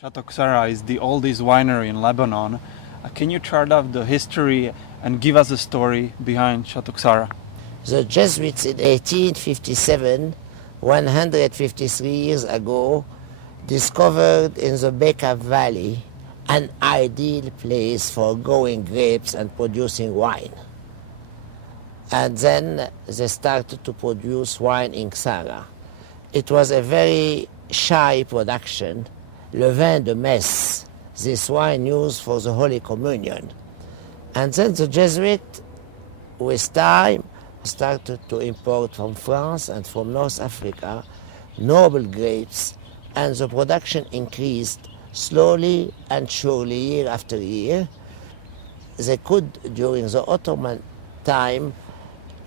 Chateau Ksara is the oldest winery in Lebanon. Can you chart out the history and give us a story behind Chateau Ksara? The Jesuits in 1857, 153 years ago, discovered in the Bekaa Valley an ideal place for growing grapes and producing wine. And then they started to produce wine in Ksara. It was a very shy production, le vin de messe, this wine used for the Holy Communion. And then the Jesuits, with time, started to import from France and from North Africa noble grapes, and the production increased slowly and surely year after year. They could, during the Ottoman time,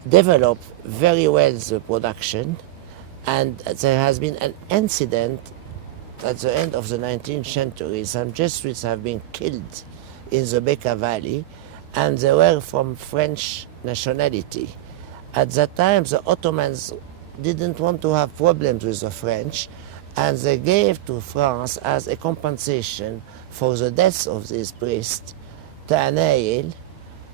develop very well the production, and there has been an incident at the end of the 19th century. Some Jesuits have been killed in the Bekaa Valley, and they were from French nationality. At that time, the Ottomans didn't want to have problems with the French, and they gave to France as a compensation for the deaths of these priests, Tanail,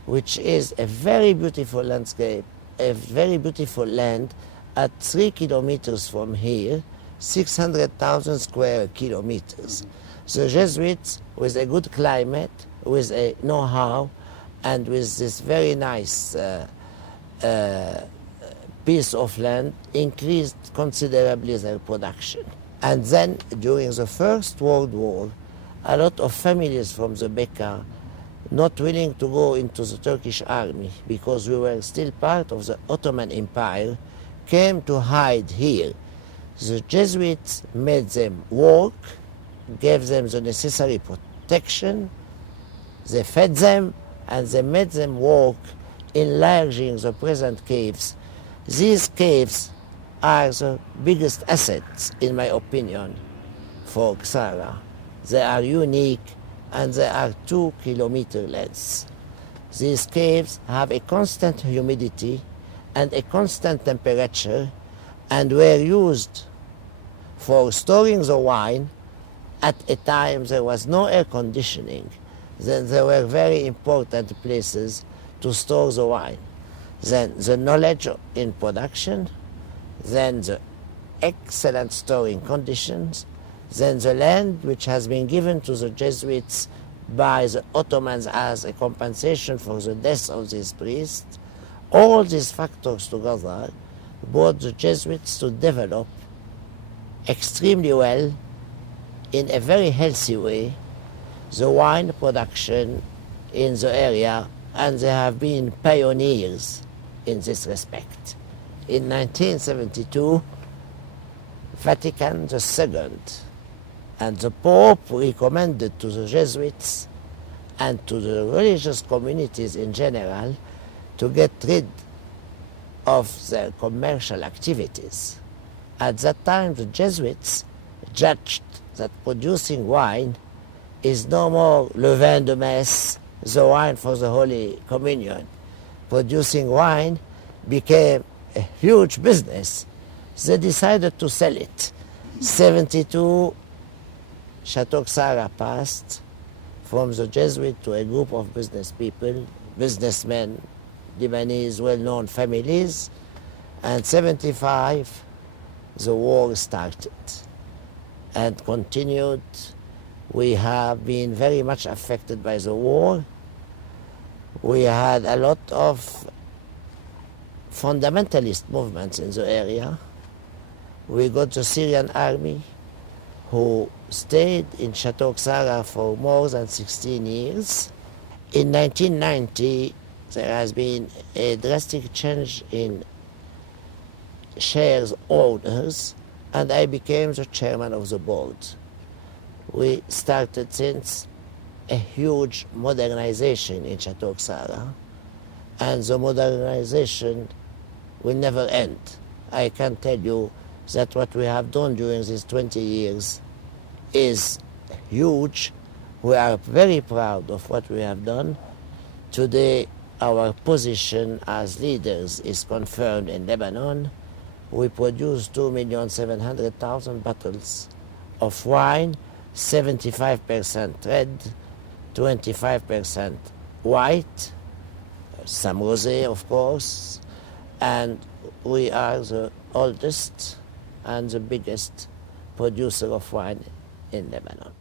which is a very beautiful landscape, a very beautiful land at 3 kilometers from here, 600,000 square kilometers. The Jesuits, with a good climate, with a know-how, and with this very nice piece of land, increased considerably their production. And then, during the First World War, a lot of families from the Bekaa, not willing to go into the Turkish army because we were still part of the Ottoman Empire, came to hide here. The Jesuits made them work, gave them the necessary protection, they fed them, and they made them work, enlarging the present caves. These caves are the biggest assets, in my opinion, for Ksara. They are unique, and they are 2 kilometer lengths. These caves have a constant humidity and a constant temperature, and were used for storing the wine. At a time there was no air conditioning. Then there were very important places to store the wine. Then the knowledge in production, then the excellent storing conditions, then the land which has been given to the Jesuits by the Ottomans as a compensation for the death of these priests. All these factors together brought the Jesuits to develop extremely well, in a very healthy way, the wine production in the area, and they have been pioneers in this respect. In 1972, Vatican II and the Pope recommended to the Jesuits and to the religious communities in general to get rid of their commercial activities. At that time, the Jesuits judged that producing wine is no more le vin de messe, the wine for the Holy Communion. Producing wine became a huge business. They decided to sell it. 72, Chateau Ksara passed from the Jesuit to a group of business people, businessmen, Lebanese well-known families, and 75, the war started and continued. We have been very much affected by the war. We had a lot of fundamentalist movements in the area. We got the Syrian army, who stayed in Chateau Ksara for more than 16 years. In 1990, there has been a drastic change in shares owners, and I became the chairman of the board. We started since a huge modernization in Chateau Ksara, and the modernization will never end. I can tell you that what we have done during these 20 years is huge. We are very proud of what we have done. Today, our position as leaders is confirmed in Lebanon. We produce 2,700,000 bottles of wine, 75% red, 25% white, some rosé of course, and we are the oldest and the biggest producer of wine in Lebanon.